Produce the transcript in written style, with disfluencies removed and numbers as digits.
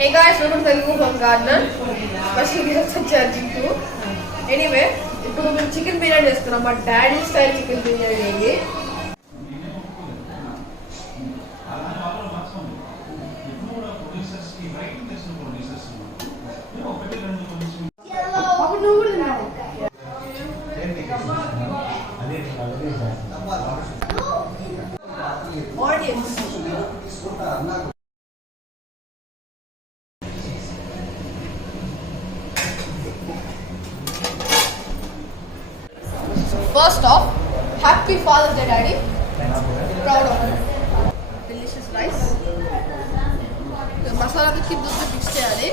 Hey guys, welcome to Telugu Home Garden. Special guest charging too. Anyway, ఇప్పుడు మేము చికెన్ బిర్యానీ చేస్తున్నాం. మా డాడీ స్టైల్ చికెన్ బిర్యానీ ఇది. Audience. First off, happy Father's Day, Daddy. Proud of you. Delicious rice. The masala ki दूध mix చేయాలి.